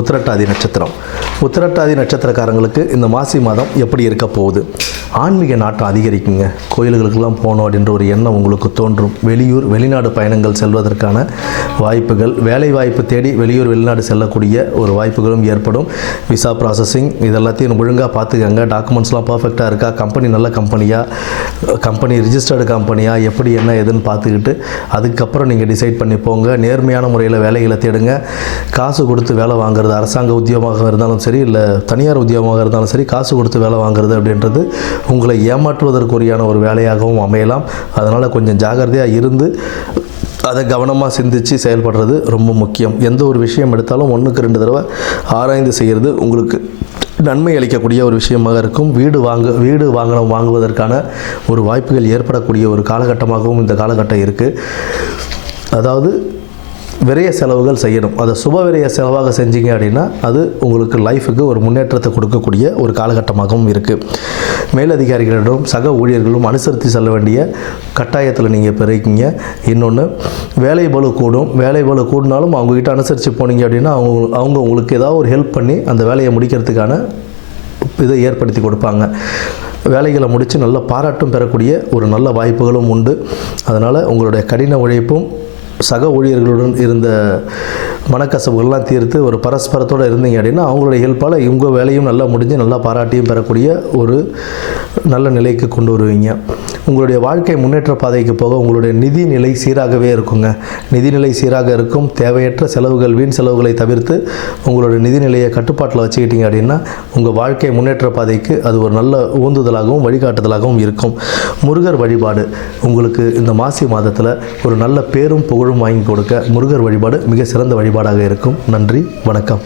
உத்திரட்டாதி நட்சத்திரம். உத்திரட்டாதி நட்சத்திரக்காரங்களுக்கு இந்த மாசி மாதம் எப்படி இருக்க போகுது? ஆன்மீக நாட்டம் அதிகரிக்குங்க. கோயில்களுக்கெல்லாம் போகணும் அப்படின்ற ஒரு எண்ணம் உங்களுக்கு தோன்றும். வெளியூர் வெளிநாடு பயணங்கள் செல்வதற்கான வாய்ப்புகள், வேலை வாய்ப்பு தேடி வெளியூர் வெளிநாடு செல்லக்கூடிய ஒரு வாய்ப்புகளும் ஏற்படும். விசா ப்ராசஸிங் இதெல்லாத்தையும் ஒழுங்காக பார்த்துக்கங்க. டாக்குமெண்ட்ஸ்லாம் பர்ஃபெக்டாக இருக்கா, கம்பெனி நல்ல கம்பெனியாக, கம்பெனி ரிஜிஸ்டர்டு கம்பெனியாக, எப்படி என்ன எதுன்னு பார்த்துக்கிட்டு அதுக்கப்புறம் நீங்கள் டிசைட் பண்ணி போங்க. நேர்மையான முறையில் வேலைகளை தேடுங்க. காசு கொடுத்து வேலை வாங்குறது, அரசாங்க உத்தியோகமாக இருந்தாலும் சரி, இல்லை தனியார் உத்தியோகமாக இருந்தாலும் சரி, காசு கொடுத்து வேலை வாங்குறது அப்படின்றது உங்களை ஏமாற்றுவதற்குரியான ஒரு வேலையாகவும் அமையலாம். அதனால் கொஞ்சம் ஜாகிரதையாக இருந்து அதை கவனமாக சிந்தித்து செயல்படுறது ரொம்ப முக்கியம். எந்த ஒரு விஷயம் எடுத்தாலும் 1க்கு 2 தடவை ஆராய்ந்து செய்கிறது உங்களுக்கு நன்மை அளிக்கக்கூடிய ஒரு விஷயமாக இருக்கும். வீடு வாங்குவதற்கான ஒரு வாய்ப்புகள் ஏற்படக்கூடிய ஒரு காலகட்டமாகவும் இந்த காலகட்டம் இருக்குது. அதாவது விரைய செலவுகள் செய்யணும். அதை சுப விரைய செலவாக செஞ்சீங்க அப்படின்னா அது உங்களுக்கு லைஃபுக்கு ஒரு முன்னேற்றத்தை கொடுக்கக்கூடிய ஒரு காலகட்டமாகவும் இருக்குது. மேலதிகாரிகளிடம் சக ஊழியர்களும் அனுசரித்து செல்ல வேண்டிய கட்டாயத்தில் நீங்கள் பெருக்கீங்க. இன்னொன்று, வேலை பளு கூடும். வேலை பளு கூடினாலும் அவங்ககிட்ட அனுசரித்து போனீங்க அப்படின்னா அவங்க உங்களுக்கு ஏதாவது ஒரு ஹெல்ப் பண்ணி அந்த வேலையை முடிக்கிறதுக்கான இதை ஏற்படுத்தி கொடுப்பாங்க. வேலைகளை முடித்து நல்ல பாராட்டும் பெறக்கூடிய ஒரு நல்ல வாய்ப்புகளும் உண்டு. அதனால் உங்களுடைய கடின உழைப்பும் சக ஊழியர்களுடன் இருந்த மனக்கசப்புகள்லாம் தீர்த்து ஒரு பரஸ்பரத்தோடு இருந்தீங்க அப்படின்னா அவங்களுடைய ஹெல்ப்பால் உங்கள் வேலையும் நல்லா முடிஞ்சு நல்லா பாராட்டியும் பெறக்கூடிய ஒரு நல்ல நிலைக்கு கொண்டு வருவீங்க. உங்களுடைய வாழ்க்கை முன்னேற்ற பாதைக்கு போக உங்களுடைய நிதி நிலை சீராகவே இருக்குங்க. நிதிநிலை சீராக இருக்கும். தேவையற்ற செலவுகள், வீண் செலவுகளை தவிர்த்து உங்களுடைய நிதிநிலையை கட்டுப்பாட்டில் வச்சுக்கிட்டீங்க அப்படின்னா உங்கள் வாழ்க்கை முன்னேற்ற பாதைக்கு அது ஒரு நல்ல ஊந்துதலாகவும் வழிகாட்டுதலாகவும் இருக்கும். முருகர் வழிபாடு உங்களுக்கு இந்த மாசி மாதத்தில் ஒரு நல்ல பேரும் புகழும் வாங்கி கொடுக்க முருகர் வழிபாடு மிக சிறந்த வழிபாடாக இருக்கும். நன்றி, வணக்கம்.